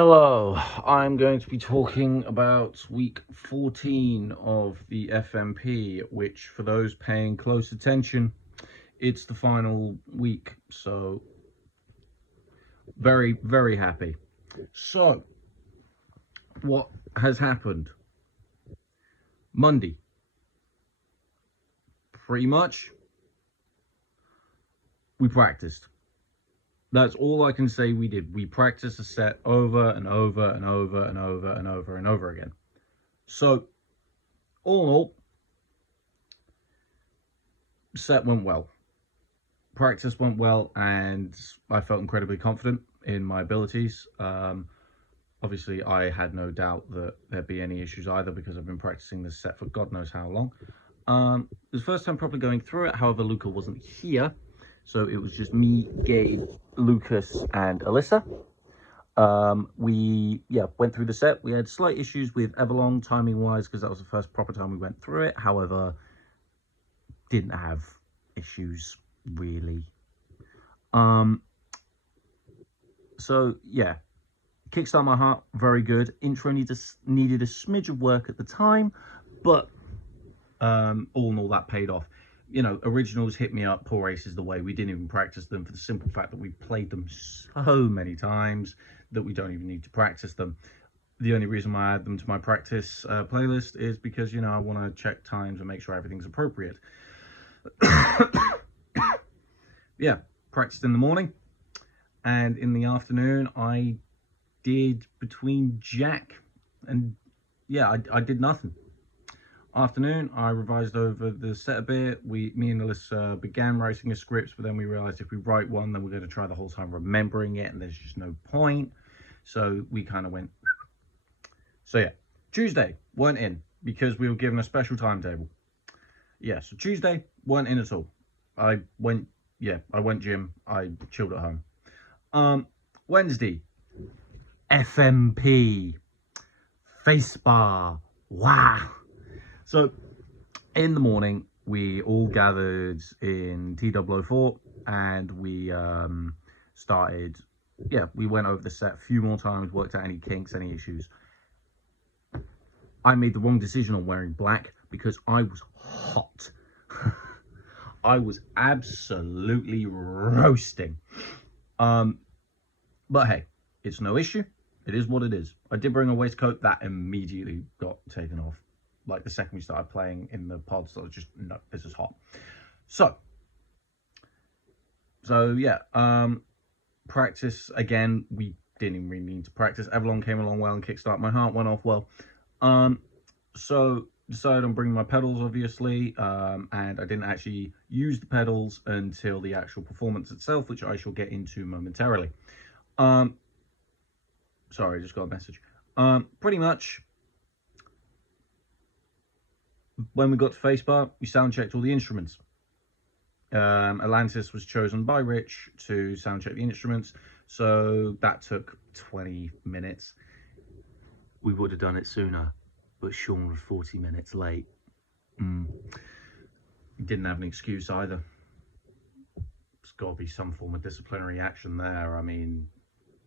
Hello, I'm going to be talking about week 14 of the FMP, which for those paying close attention, it's the final week, so very, very happy. So, what has happened? Monday, pretty much, we practiced. That's all I can say we did. We practiced a set over and over and over and over and over and over again. So, all in all, set went well. Practice went well, and I felt incredibly confident in my abilities. Obviously, I had no doubt that there'd be any issues either because I've been practicing this set for God knows how long. It was the first time properly going through it. However, Luca wasn't here, so it was just me, Gabe, Lucas, and Alyssa. We went through the set. We had slight issues with Everlong timing wise because that was the first proper time we went through it. However, didn't have issues really. So yeah, Kickstart My Heart, very good. Intro needed a smidge of work at the time, but all in all, that paid off. You know, originals hit me up, poor aces the way. We didn't even practice them for the simple fact that we played them so many times that we don't even need to practice them. The only reason why I add them to my practice playlist is because, you know, I want to check times and make sure everything's appropriate. Yeah, practiced in the morning, and in the afternoon I did between Jack and I did nothing. Afternoon, I revised over the set a bit. Me and Alyssa began writing a script, but then we realized if we write one, then we're going to try the whole time remembering it, and there's just no point. So we kind of went. So yeah, Tuesday weren't in because we were given a special timetable. Yeah, so Tuesday weren't in at all. I went gym. I chilled at home. Wednesday, FMP, face bar. Wow. So in the morning, we all gathered in T004 and we started. Yeah, we went over the set a few more times, worked out any kinks, any issues. I made the wrong decision on wearing black because I was hot. I was absolutely roasting. But hey, it's no issue. It is what it is. I did bring a waistcoat that immediately got taken off. Like the second we started playing in the pods, I was just, no, this is hot. So yeah, practice again. We didn't even really need to practice. Everlong came along well and Kickstart My Heart went off well. So decided on bringing my pedals, obviously, and I didn't actually use the pedals until the actual performance itself, which I shall get into momentarily. Sorry, I just got a message. Pretty much, when we got to face bar, we sound checked all the instruments. Atlantis was chosen by Rich to sound check the instruments, so that took 20 minutes. We would have done it sooner, but Sean was 40 minutes late. Didn't have an excuse either. There's got to be some form of disciplinary action there. I mean,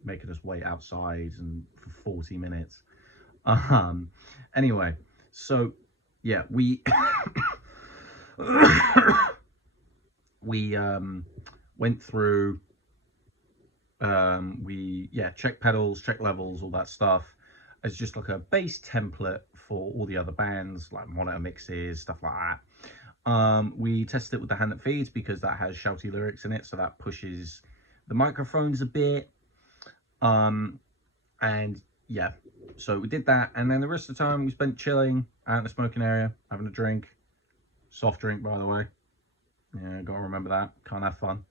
making us wait outside and for 40 minutes. Anyway, so yeah, we went through. We check pedals, check levels, all that stuff, as just like a base template for all the other bands, like monitor mixes, stuff like that. We tested it with the hand that feeds because that has shouty lyrics in it, so that pushes the microphones a bit. And yeah, so we did that, and then the rest of the time we spent chilling out in the smoking area, having a drink, soft drink, by the way. Yeah, gotta remember that. Can't have fun.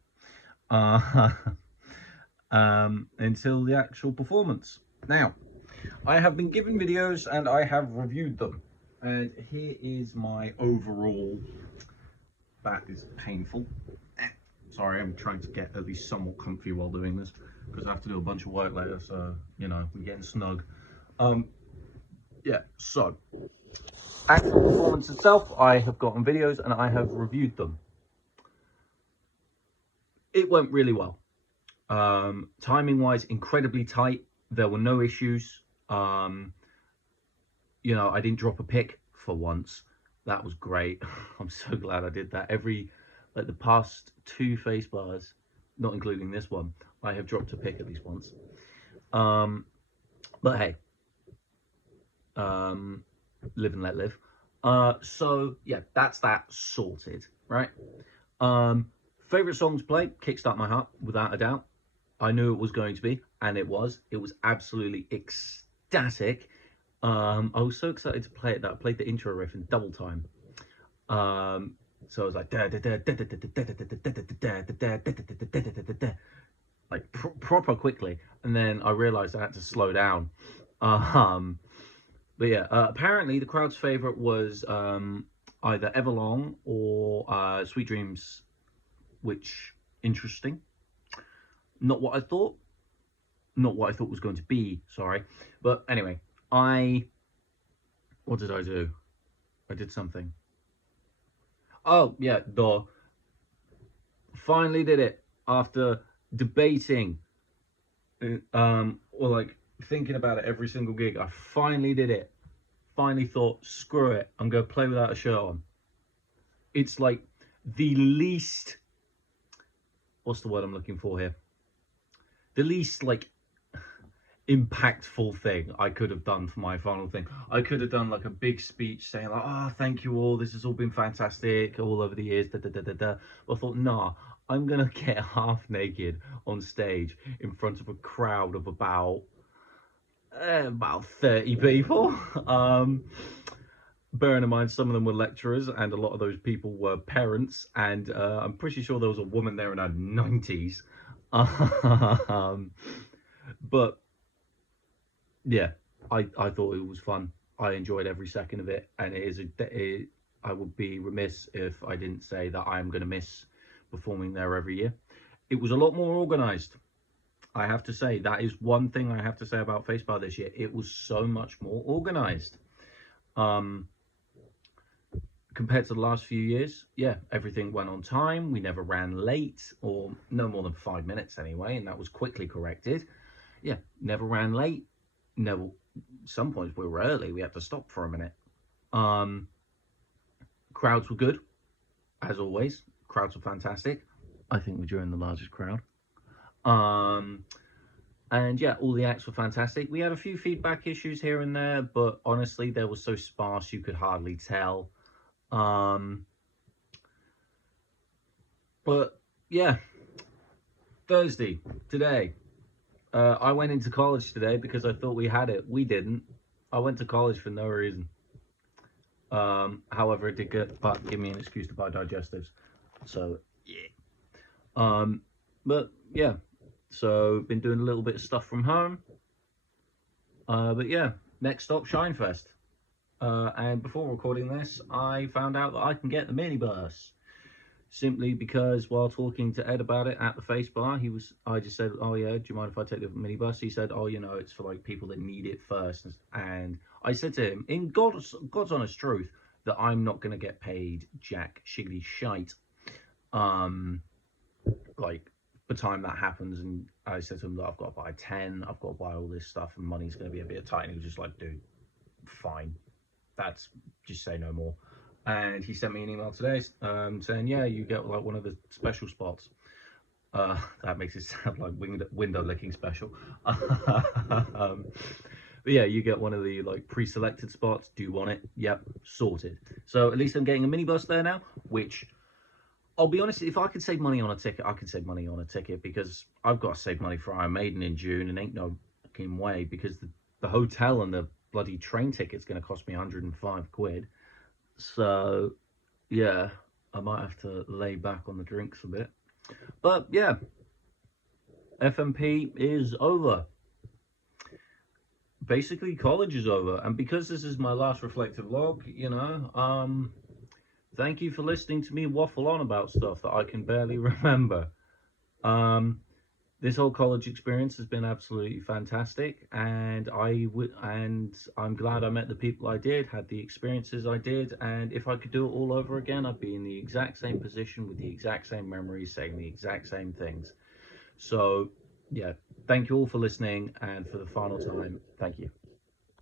Until the actual performance. Now, I have been given videos and I have reviewed them, and here is my overall. Back is painful. Sorry, I'm trying to get at least somewhat comfy while doing this because I have to do a bunch of work later, so you know, we're getting snug. Yeah, so actual performance itself, I have gotten videos and I have reviewed them. It went really well. Timing wise, incredibly tight. There were no issues. Um, you know, I didn't drop a pick for once. That was great. I'm so glad I did that. Like the past two face bars, not including this one, I have dropped a pick at least once. Um, but hey, um, live and let live. So yeah, that's that sorted, right? Um, favorite song to play, Kickstart My Heart, without a doubt. I knew it was going to be, and it was. It was absolutely ecstatic. I was so excited to play it that I played the intro riff in double time. So I was like like proper quickly, and then I realized I had to slow down. Um, but yeah, apparently the crowd's favorite was either Everlong or Sweet Dreams, which interesting. Not what I thought. Not what I thought was going to be. Sorry, but anyway, what did I do? I did something. Oh yeah, finally did it after debating, or like thinking about it every single gig. I finally did it. Finally thought, screw it, I'm gonna play without a shirt on. It's like the least, what's the word I'm looking for here? The least like impactful thing I could have done for my final thing. I could have done like a big speech saying like, oh, thank you all, this has all been fantastic all over the years, da da da da da. But I thought, nah, I'm gonna get half naked on stage in front of a crowd of about 30 people. Bearing in mind some of them were lecturers and a lot of those people were parents, and I'm pretty sure there was a woman there in her 90s. um, but yeah, I thought it was fun. I enjoyed every second of it, and I would be remiss if I didn't say that I'm going to miss performing there every year. It was a lot more organized. I have to say that is one thing I have to say about Facebar this year. It was so much more organized. Um, compared to the last few years, yeah, everything went on time. We never ran late, or no more than 5 minutes anyway, and that was quickly corrected. Yeah, never ran late. Never. Some points we were early. We had to stop for a minute. Um, crowds were good, as always. Crowds were fantastic. I think we drew in the largest crowd. Um, and yeah, all the acts were fantastic. We had a few feedback issues here and there, but honestly, they were so sparse you could hardly tell. Um, but yeah, Thursday, today. I went into college today because I thought we had it. We didn't. I went to college for no reason. However, it did give me an excuse to buy digestives. So, yeah. But yeah, so been doing a little bit of stuff from home. But yeah, next stop, Shinefest. And before recording this, I found out that I can get the minibus. Simply because while talking to Ed about it at the face bar, I just said, oh yeah, do you mind if I take the minibus? He said, oh, you know, it's for like people that need it first. And I said to him, in God's honest truth, that I'm not going to get paid jack shiggly shite. Like the time that happens, and I said to him that I've got to buy 10, I've got to buy all this stuff, and money's going to be a bit tight. And he was just like, dude, fine. That's just say no more. And he sent me an email today saying, yeah, you get like one of the special spots. That makes it sound like window licking special. But yeah, you get one of the like pre-selected spots. Do you want it? Yep, sorted. So at least I'm getting a minibus there now, which I'll be honest, if I could save money on a ticket, I could save money on a ticket, because I've got to save money for Iron Maiden in June, and ain't no fucking way, because the hotel and the bloody train ticket's going to cost me 105 quid. So, yeah, I might have to lay back on the drinks a bit. But, yeah, FMP is over. Basically, college is over. And because this is my last reflective log, thank you for listening to me waffle on about stuff that I can barely remember. This whole college experience has been absolutely fantastic, and I'm glad I met the people I did, had the experiences I did, and if I could do it all over again, I'd be in the exact same position with the exact same memories, saying the exact same things. So, yeah, thank you all for listening, and for the final time, thank you.